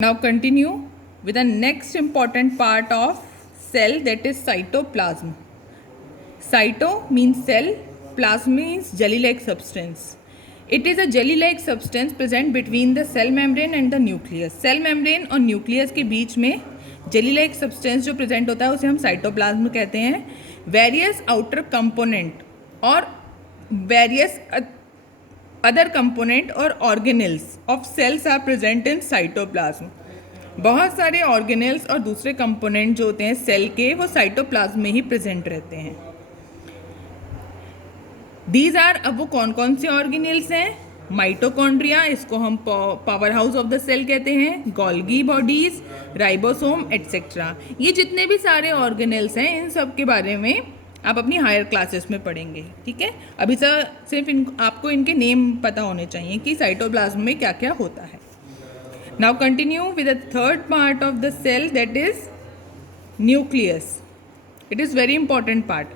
Now continue with the next important part of cell, that is cytoplasm. Cyto means cell, plasm means jelly-like substance. It is a jelly-like substance present between the cell membrane and the nucleus. Cell membrane और nucleus के बीच में jelly-like substance जो present होता है उसे हम cytoplasm कहते हैं. Various outer component और various other component और organelles of cells are present in cytoplasm. बहुत सारे ऑर्गेनेल्स और दूसरे कंपोनेंट जो होते हैं सेल के वो साइटोप्लाज्म में ही प्रेजेंट रहते हैं. दीज आर, अब वो कौन कौन से ऑर्गेनेल्स हैं? माइटोकॉन्ड्रिया, इसको हम power house of the cell कहते हैं, गोल्गी बॉडीज, राइबोसोम एटसेट्रा. ये जितने भी सारे ऑर्गेनेल्स हैं इन सब के बारे में आप अपनी हायर क्लासेस में पढ़ेंगे. ठीक है, अभी सिर्फ आपको इनके नेम पता होने चाहिए कि साइटोप्लाज्म में क्या क्या होता है. Now continue with the third part of the cell, that is nucleus. It is very important part.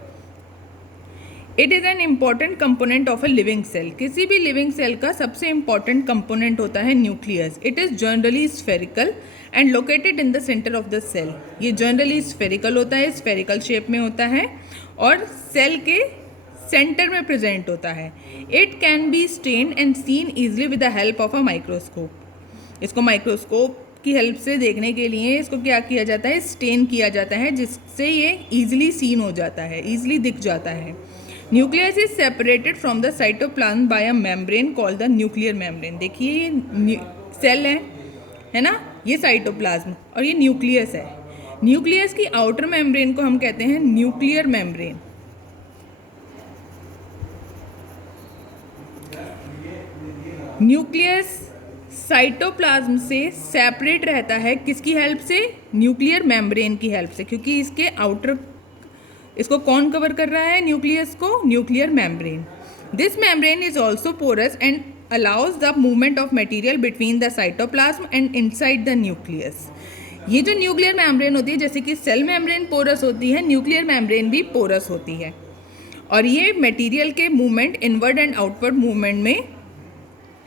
It is an important component of a living cell. किसी भी living cell का सबसे important component होता है nucleus. It is generally spherical and located in the center of the cell. ये generally spherical होता है, spherical shape में होता है और cell के center में present होता है. It can be stained and seen easily with the help of a microscope. इसको माइक्रोस्कोप की हेल्प से देखने के लिए इसको क्या किया जाता है? स्टेन किया जाता है, जिससे ये ईजिली सीन हो जाता है, ईजिली दिख जाता है. Nucleus is separated from the cytoplasm by a membrane called the nuclear membrane. देखिए ये सेल है ना, ये साइटोप्लाज्म और ये न्यूक्लियस है. न्यूक्लियस की आउटर मेम्ब्रेन को हम कहते हैं न्यूक्लियर मेम्ब्रेन. न्यूक्लियस साइटोप्लाज्म से सेपरेट रहता है किसकी हेल्प से? न्यूक्लियर मेम्ब्रेन की हेल्प से, क्योंकि इसके आउटर, इसको कौन कवर कर रहा है न्यूक्लियस को? Nuclear membrane. This membrane is also porous and allows the movement of material between the cytoplasm and inside the nucleus. ये जो न्यूक्लियर मेम्ब्रेन होती है, जैसे कि सेल मेम्ब्रेन पोरस होती है, न्यूक्लियर मेम्ब्रेन भी पोरस होती है और ये मटेरियल के movement, inward and outward movement में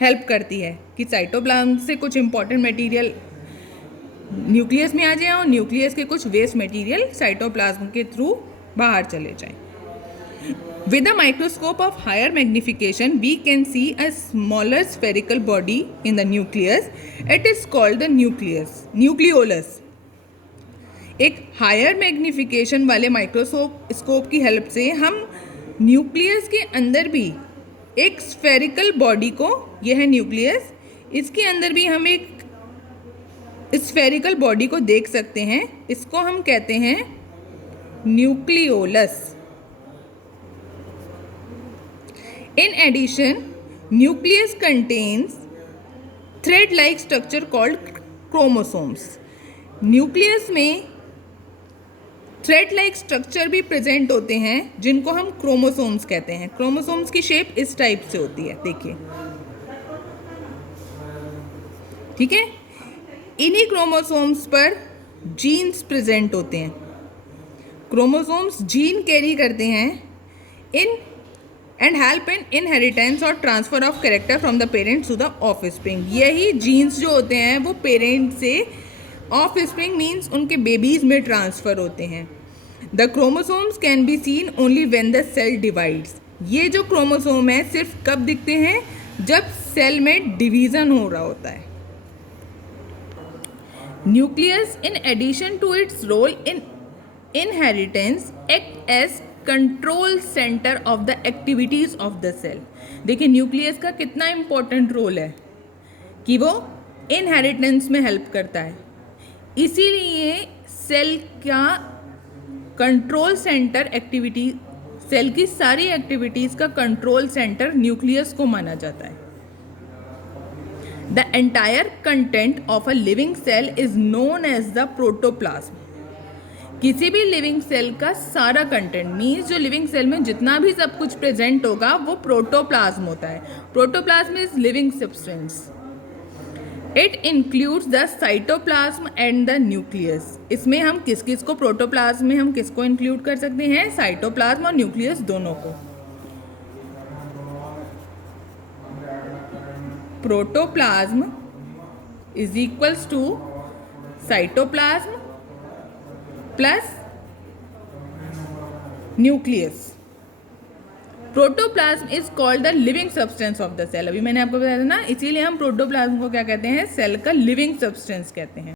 हेल्प करती है कि साइटोप्लाज्म से कुछ इंपॉर्टेंट मटेरियल न्यूक्लियस में आ जाए और न्यूक्लियस के कुछ वेस्ट मटेरियल साइटोप्लाज्म के थ्रू बाहर चले जाएं. With a microscope of higher magnification we can see a smaller spherical body in the nucleus. It is called the nucleolus. एक हायर मैग्निफिकेशन वाले माइक्रोस्कोप की हेल्प से हम न्यूक्लियस के अंदर भी एक स्फेरिकल बॉडी को, यह है न्यूक्लियस, इसके अंदर भी हम एक स्फेरिकल बॉडी को देख सकते हैं. इसको हम कहते हैं nucleolus. In addition nucleus contains thread like structure called chromosomes. Nucleus में थ्रेड लाइक स्ट्रक्चर भी प्रेजेंट होते हैं जिनको हम क्रोमोसोम्स कहते हैं. क्रोमोसोम्स की शेप इस टाइप से होती है, देखिए. ठीक है, इन्हीं क्रोमोसोम्स पर जीन्स प्रेजेंट होते हैं. क्रोमोसोम्स जीन कैरी करते हैं in and help in inheritance और transfer of character from the parents to the offspring. यही जीन्स जो होते हैं वो पेरेंट से ऑफस्प्रिंग मीन्स उनके बेबीज में ट्रांसफ़र होते हैं. The chromosomes can be seen only when the cell divides. ये जो क्रोमोसोम है सिर्फ कब दिखते हैं? जब सेल में डिवीज़न हो रहा होता है. Nucleus in addition to its role in inheritance act as control centre of the activities of the cell. देखिए न्यूक्लियस का कितना इम्पोर्टेंट रोल है कि वो इनहेरिटेंस में हेल्प करता है. इसीलिए सेल का कंट्रोल सेंटर एक्टिविटी, सेल की सारी एक्टिविटीज़ का कंट्रोल सेंटर न्यूक्लियस को माना जाता है. The entire content of a living cell is known as the protoplasm. किसी भी लिविंग सेल का सारा कंटेंट मीन्स जो लिविंग सेल में जितना भी सब कुछ प्रेजेंट होगा वो प्रोटोप्लाज्म होता है. Protoplasm is living substance. It includes the cytoplasm and the nucleus. इसमें हम किस किस को, प्रोटोप्लाज्म में हम किसको इंक्लूड कर सकते हैं? साइटोप्लाज्म और न्यूक्लियस दोनों को. Protoplasm is equals to cytoplasm plus nucleus. Protoplasm is called the living substance of the cell. अभी मैंने आपको बताया था ना, इसीलिए हम प्रोटोप्लाज्म को क्या कहते हैं, सेल का लिविंग सब्सटेंस कहते हैं।